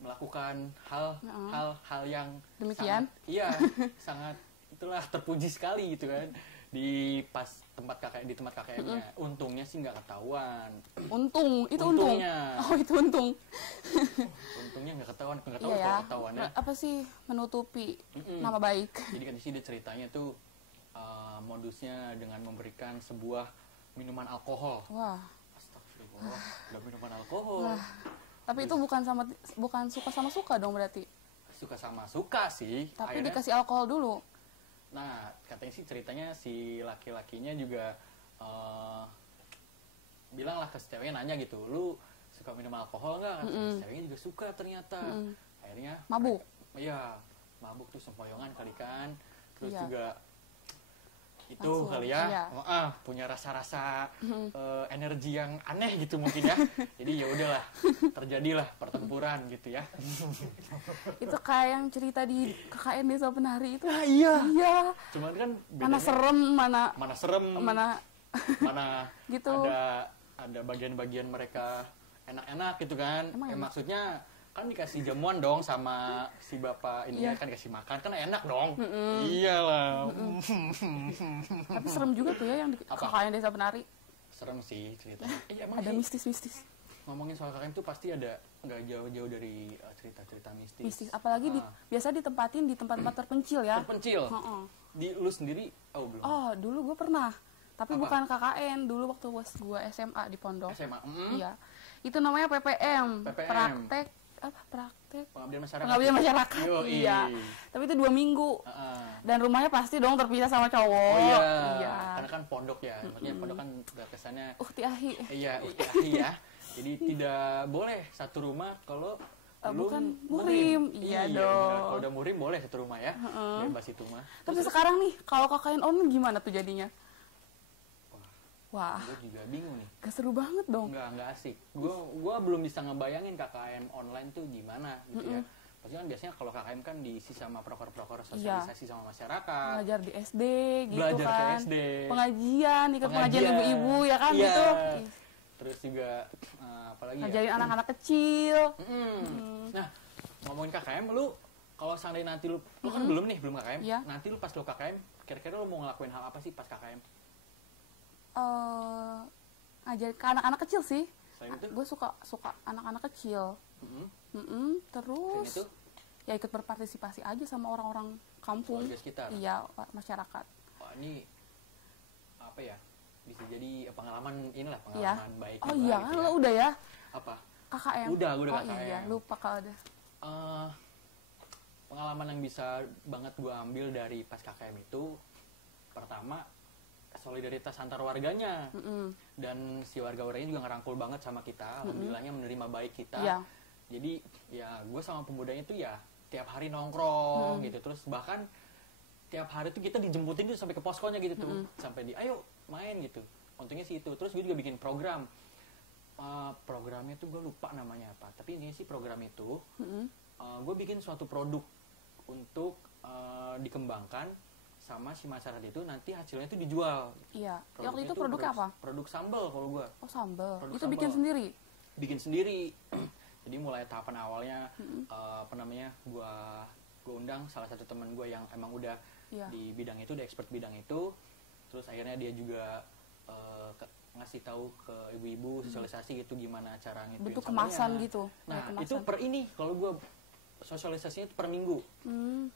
melakukan hal yang Demikian? sangat itulah terpuji sekali gitu kan di tempat KKN-nya. Untungnya sih nggak ketahuan. Untungnya. Oh, itu untung. Untungnya nggak ketahuan Iya kalau ya. ketahuannya. Apa sih menutupi nama baik? Jadi kan di sini ceritanya tuh modusnya dengan memberikan sebuah minuman alkohol. Wah. Astagfirullah, udah minuman alkohol. Tapi itu bukan suka sama suka dong berarti. Suka sama suka sih. Tapi Akhirnya- dikasih alkohol dulu. Nah, katanya sih ceritanya si laki-lakinya juga bilang lah ke si ceweknya, nanya gitu, lu suka minum alkohol nggak? Si ceweknya juga suka ternyata. Akhirnya Mabuk. Iya, mabuk tuh sempoyongan kali kan. Terus Iya. juga itu Langsung, kali ya, iya. punya rasa-rasa energi yang aneh gitu mungkin ya. Jadi ya udahlah, terjadilah pertempuran gitu ya. Itu kayak yang cerita di KKN Desa Penari itu. Nah, iya. Iya. Cuman kan Mana bedanya serem, mana serem, mana mana gitu. ada bagian-bagian mereka enak-enak gitu kan. Emang enak? Maksudnya kan dikasih jamuan dong sama si bapak ini Iya. kan dikasih makan kan enak dong. Iyalah. Tapi serem juga tuh ya yang di Apa? KKN Desa Penari. Serem sih ceritanya. Emang Ada sih, mistis-mistis. ngomongin soal KKN tuh pasti ada nggak jauh-jauh dari cerita-cerita mistis. Mistis. Apalagi biasa ditempatin di tempat-tempat terpencil ya. Terpencil. Heeh. Di lu sendiri belum. Oh, dulu gue pernah. Tapi Apa? bukan KKN. Dulu waktu gue SMA di Pondok. SMA. Iya. Itu namanya PPM. PPM. Praktek praktek Pengabdian masyarakat. pengabdian masyarakat. Yoi. Iya. Tapi itu 2 minggu. Heeh. Dan rumahnya pasti dong terpisah sama cowok. Oh iya. Iya. Karena kan pondok ya. Maksudnya pondok kan kesannya Ukti ahi. iya, ya. Jadi tidak boleh satu rumah kalau belum bukan muhrim. Iya dong. benar. Kalau udah muhrim boleh satu rumah ya. Bebas itu mah. Tapi sekarang nih, kalau KKN online gimana tuh jadinya? Wah, Gue juga bingung nih. gak seru banget dong. Nggak asik. Gua belum bisa ngebayangin KKM online tuh gimana gitu ya. Pasti kan biasanya kalau KKM kan diisi sama proker-proker sosialisasi sama masyarakat. Belajar di SD gitu Belajar ke kan. SD. Pengajian, ikut pengajian ibu-ibu ya kan Iya. gitu. Terus juga apalagi ya? Ngajarin anak-anak kecil. Nah, ngomongin KKM lu kalau seandainya nanti lu kan belum KKM. Iya. Nanti lu pas lu KKM, kira-kira lu mau ngelakuin hal apa sih pas KKM? Ngajarin ke anak-anak kecil sih. Selain itu? Gue suka anak-anak kecil. Selain Terus itu? ya ikut berpartisipasi aja sama orang-orang kampung. Warga sekitar. Iya, masyarakat. Wah, ini apa ya? Bisa jadi pengalaman inilah Iya. pengalaman baik. Oh juga iya, gitu kan ya. lo udah ya Apa? KKM. Udah Oh KKM. iya, lupa kalau ada. Pengalaman yang bisa banget gue ambil dari pas KKM itu pertama solidaritas antar warganya dan si warga-warganya juga ngerangkul banget sama kita, alhamdulillahnya menerima baik kita. Iya. Jadi ya gue sama pemudanya itu ya tiap hari nongkrong gitu, terus bahkan tiap hari tuh kita dijemputin tuh sampai ke poskonya gitu tuh, sampai ayo main gitu. Untungnya sih itu. Terus gue juga bikin program. Programnya tuh gue lupa namanya apa, tapi intinya sih program itu gue bikin suatu produk untuk dikembangkan sama si masyarakat itu, nanti hasilnya itu dijual. Iya. Produknya Waktu itu tuh produknya apa? Produk sambal kalau gue. Oh, sambal. Produk Itu bikin sambal. sendiri. Bikin sendiri. Jadi mulai tahapan awalnya apa namanya, gue undang salah satu teman gue yang emang udah Iya. di bidang itu, udah expert bidang itu. Terus akhirnya dia juga ngasih tahu ke ibu-ibu sosialisasi gitu gimana cara ngituin Bentuk sambalnya. kemasan gitu. Nah, Kayak itu kemasan. per ini kalau gue sosialisasinya itu per minggu.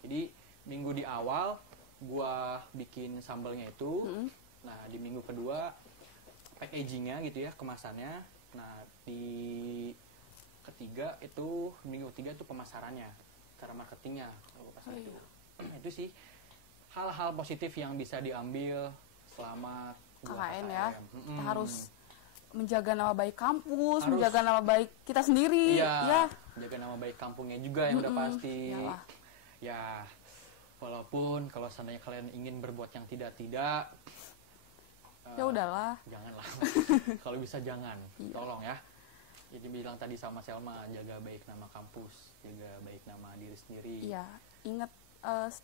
Jadi minggu di awal gue bikin sambalnya itu. Nah, di minggu kedua packagingnya gitu ya, kemasannya. Nah, di ketiga itu minggu ketiga itu pemasarannya, cara marketingnya kalau pas itu. Itu sih hal-hal positif yang bisa diambil selama gua KKN ya. KKM. Kita harus menjaga nama baik kampus, Harus. menjaga nama baik kita sendiri. Iya, Ya. jaga nama baik kampungnya juga yang udah pasti. Iyalah. Ya, walaupun kalau seandainya kalian ingin berbuat yang tidak-tidak, Ya udahlah. janganlah. Kalau bisa jangan, tolong ya. Jadi bilang tadi sama Selma, jaga baik nama kampus, jaga baik nama diri sendiri. Iya, ingat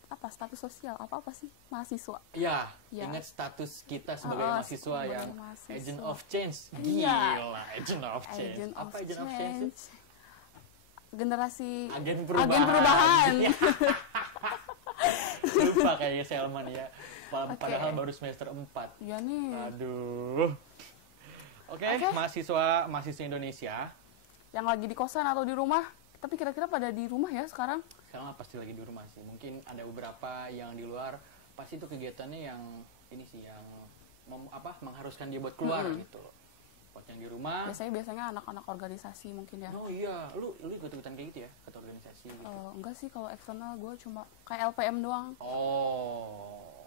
apa status sosial apa sih mahasiswa. Iya, Ya. ingat status kita sebagai Oh, mahasiswa sebagai yang mahasiswa. agent of change. Iya. Gila, agent of change. Agent Apa of agent of change? change. Generasi Agen perubahan. perubahan. Lupa kayaknya Selman ya. Oke. Padahal baru semester 4. Iya nih. Aduh. Oke, Oke. mahasiswa Indonesia. Yang lagi di kosan atau di rumah, tapi kira-kira pada di rumah ya sekarang. Sekarang pasti lagi di rumah sih. Mungkin ada beberapa yang di luar, pasti itu kegiatannya yang ini sih yang mengharuskan dia buat keluar gitu loh. Buat yang di rumah. Biasanya anak-anak organisasi mungkin ya. Oh iya, lu ikut-ikutan kayak gitu ya, ketua organisasi gitu. Enggak sih, kalau eksternal gue cuma kayak LPM doang. Oh.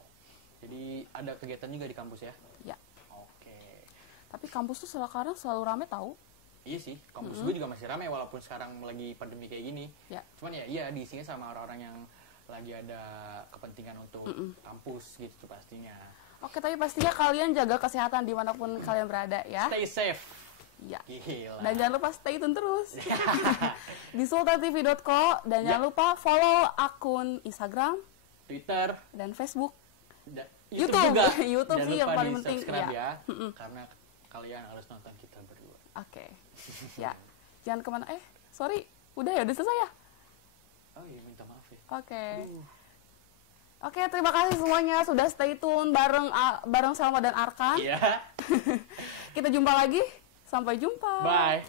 Jadi ada kegiatan juga di kampus ya? Ya. Oke. Tapi kampus tuh sekarang selalu rame tahu. Iya sih, kampus gue juga masih ramai walaupun sekarang lagi pandemi kayak gini. Ya. Cuman ya iya diisinya sama orang-orang yang lagi ada kepentingan untuk kampus gitu tuh pastinya. Oke, tapi pastinya kalian jaga kesehatan dimanapun kalian berada ya. Stay safe. Ya. Gila. Dan jangan lupa stay tune terus di sultantv.co dan jangan lupa follow akun Instagram Twitter, dan Facebook. YouTube YouTube. juga. YouTube Jangan sih yang lupa paling penting, di-subscribe iya. ya. Karena kalian harus nonton kita berdua. Oke. Ya, jangan kemana. Sorry, udah selesai ya? Oh iya, minta maaf ya. Oke. Oke, terima kasih semuanya sudah stay tune bareng Salma dan Arkan. Iya. Kita jumpa lagi. Sampai jumpa. Bye.